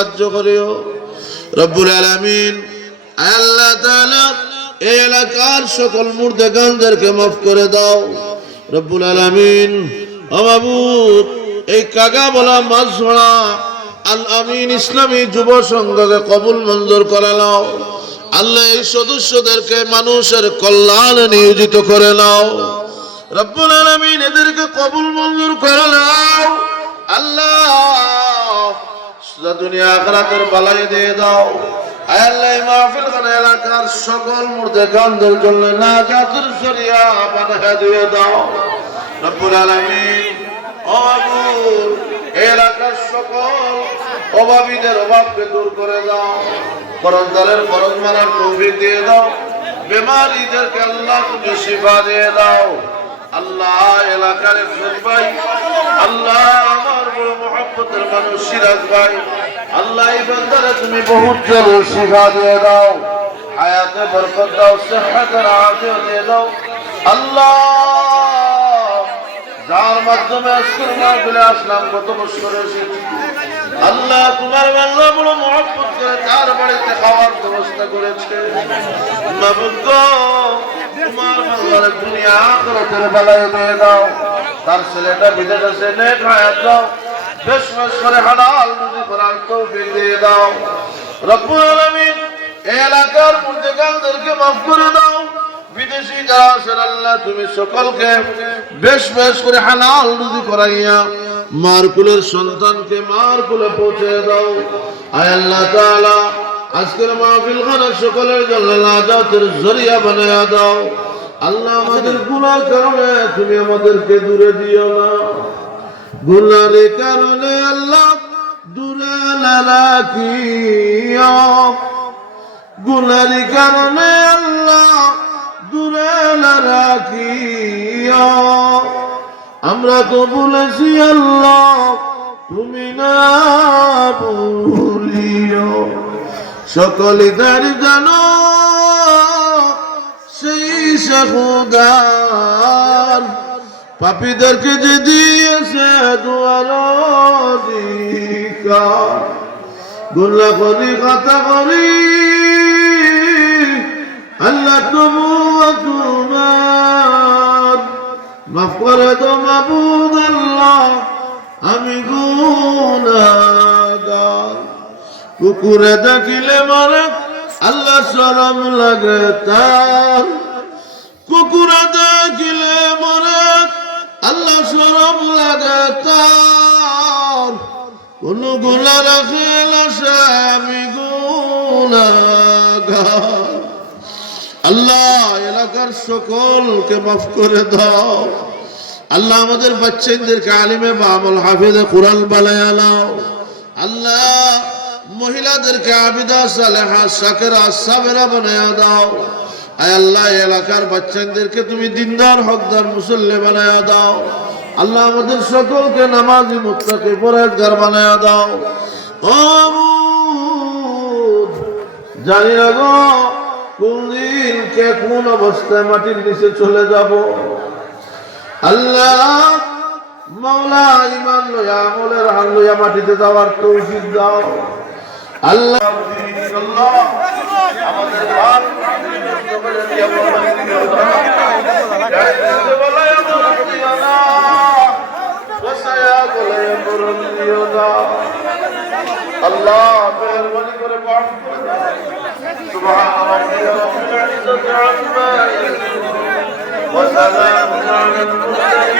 সাহায্য করিও রব্বুল আলামিন। আল্লাহ তাআলা এই এলাকার সকল মুর্দেগানদেরকে মাফ করে দাও রব্বুল আলামিন। ও মাবুদ, এই কাগা বলা মাঝড়া আল আমিন ইসলামী যুব সংঘকে কবুল মঞ্জুর করে নাও আল্লাহ। এই সদস্যদেরকে মানুষের কল্যাণে নিয়োজিত করে নাও রব্বুল আলামিন। এদেরকে কবুল মঞ্জুর করে নাও আল্লাহ। দুনিয়া আখিরাতের বালাই দিয়ে দাও আল্লাহ। এই মাহফিল খানা এলাকার সকল মুর্দেগানদের জন্য নাজাতের জরিয়া বানায় দিয়ে দাও রব্বুল আলামিন। ও মাবুদ, এলাকার সকল অভাবীদের অভাবকে দূর করে দাও। ফরজদারের ফরজ মানার তৌফিক দিয়ে দাও। বেমারিদেরকে আল্লাহ তুমি শিফা দিয়ে দাও আল্লাহ। এলাকার একজন ভাই আল্লাহ, আমার বড় মহব্বতের মানুষ সিরাজ ভাই আল্লাহ, এই বান্দারে তুমি বহুত জরুর শিফা দিয়ে দাও, হায়াতে বরকত দাও, সেহতের আফিয়ত দিয়ে দাও আল্লাহ। যার মাধ্যমে আজকের মাহফিলে আসলাম, কত বছর এসেছি আল্লাহ, তোমার বান্দা বড় মহব্বত করে তার বাড়িতে খাওয়ার ব্যবস্থা করেছে মাবুদ গো। তোমার বান্দার দুনিয়া আখিরাতের বেলায় দিয়ে দাও। তার ছেলেটা বিদেশ আছে, নেক হায়াত দাও, বেশ বেশ করে হালাল রুজি করার তৌফিক দিয়ে দাও রব্বুল আলামিন। এই এলাকার মুর্দেগানদেরকে মাফ করে দাও। বিদেশি যারা আছেন আল্লাহ, তুমি সকলকে বেশ বেশ করে হালাল রুজি করাইয়া মার কুলের সন্তানকে মার কুলে পৌঁছে দাও আয় আল্লাহ তাআলা। আজকের মাহফিল খানা সকলের জন্য নাজাতের জরিয়া বানায়া দাও আল্লাহ। আমাদের গুনার কারণে তুমি আমাদেরকে দূরে দিও না, গুনার কারণে আল্লাহ দূরে না রাখিও, গুনার কারণে আল্লাহ দূরে না রাখিও। আমরা তো বলেছি আল্লাহ তুমি না ভুলিও। সকলের জানো সেই খোদার পাপীদেরকে যে দিয়েছে দুয়ার অধিকার, গুনাহ করি খাতা করি আল্লাহ তবুও তোমার মাফ করে দাও মাবুদ আল্লাহ। আমি গুনাহগার, কুকুরে দেখিলে মরে আল্লাহ শরম লাগে তার, কুকুরে দেখিলে মরে আল্লাহ শরম লাগে তার। কোন গুনাহ রাখিলে সে আমি গুনাহগার আল্লাহ। এলাকার সকলকে মাফ করে দাও আল্লাহ। আমাদের বাচ্চাদেরকে আলিমে বা আমল হাফিজে কুরআন বানায়া নাও আল্লাহ। মহিলাদেরকে আবিদা সালেহা শাকিরা সাবিরা বানায়া দাও আয় আল্লাহ। এলাকার বাচ্চাদেরকে তুমি দিনদার হকদার মুসল্লি বানায়া দাও আল্লাহ। আমাদের সকলকে নামাজি মুত্তাকি পরহেজগার বানায়া দাও। ও জানি না গো কোন দিন কে কোন অবস্থায় মাটির নিচে চলে যাব আল্লাহ। মাওলা ঈমান লইয়া আমলের হাল লইয়া মাটিতে যাওয়ার তৌফিক দাও আল্লাহ। আল্লাহ আমাদের ভার আল্লাহ মেহরবানি করে মাফ করে দাও। সুবহান রাব্বিকা রাব্বিল ইজ্জাতি আম্মা ইয়াসিফুন ওয়া সালামুন আলাল মুরসালিন।